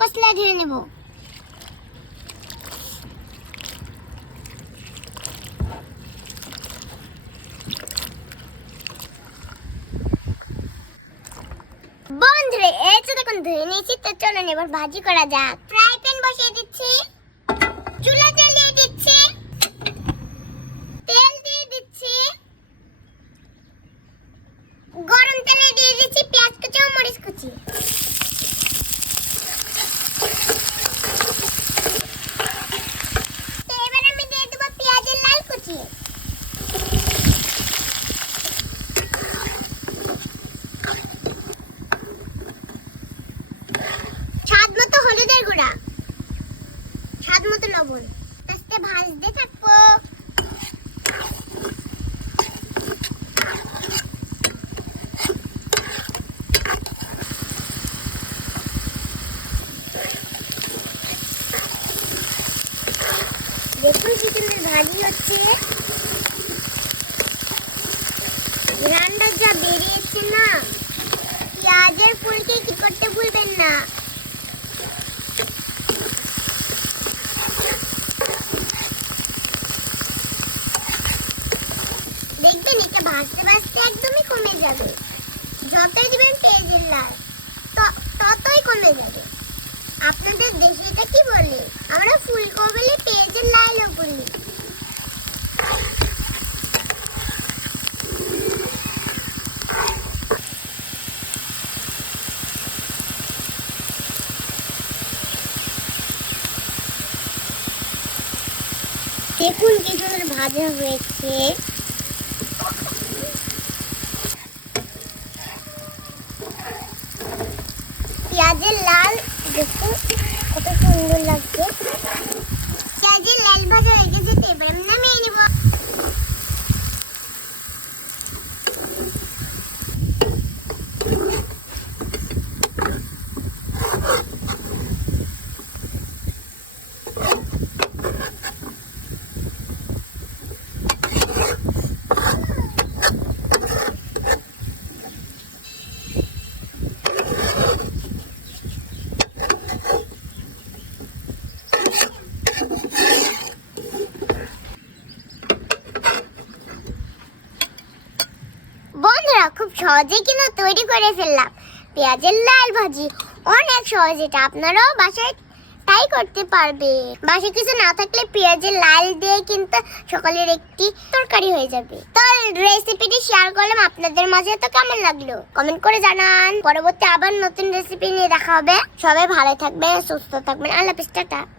কচলা ধুয়ে নেব। বন্ধুরা এই তো দেখুন ধুয়ে নিয়েছি, তো চলুন এবার ভাজি করা যাক। ফ্রাই প্যান বসিয়ে দিচ্ছি, চুলা জ্বালিয়ে দিচ্ছি, তেল দিয়ে দিচ্ছি, গরম তেলে দিয়ে দিচ্ছি পেঁয়াজ কুচি ও মরিচ কুচি। তো এবার আমি দিয়ে দেব পেঁয়াজের লাল কুচি, স্বাদ মতো হলুদের গুঁড়া, স্বাদ মতো লবণ। আস্তে ভাজতে থাকবো। দেখুন কি সুন্দর ভাজি হচ্ছে, রান্নার যা বেরিয়েছে না, পেঁয়াজের ফুলকে কি করতে ভুলবেন না। দেখবেন এটা ভাজতে ভাজতে একদমই কমে যাবে। যতই দিবেন পেঁয়াজের লাল ততই কমে যাবে। আপনাদের দেশে এটা কি বলে? আমরা ফুলকো বলে, পেঁয়াজের লালও বলি। দেখুন কি সুন্দর ভাজা হয়েছে। পেঁয়াজের লাল দেখুন কত সুন্দর লাগছে। পেঁয়াজের লাল ভাজা হয়ে গেছে, এবার আমি নামিয়ে নেব। বন্ধুরা খুব সহজে কিন্তু তৈরি করে ফেললাম পেঁয়াজের লাল ভাজি। অনেক সহজ, এটা আপনারাও বাসায় তাই করতে পারবে। বাসায় কিছু না থাকলে পেঁয়াজের লাল দিয়ে কিন্তু সকালের একটি তরকারি হয়ে যাবে। তো রেসিপিটি শেয়ার করলাম আপনাদের মাঝে, তো কেমন লাগলো কমেন্ট করে জানান। পরবর্তী আবার নতুন রেসিপি নিয়ে দেখা হবে। সবাই ভালো থাকবেন, সুস্থ থাকবেন। আল্লাহ হাফেজ, টাটা।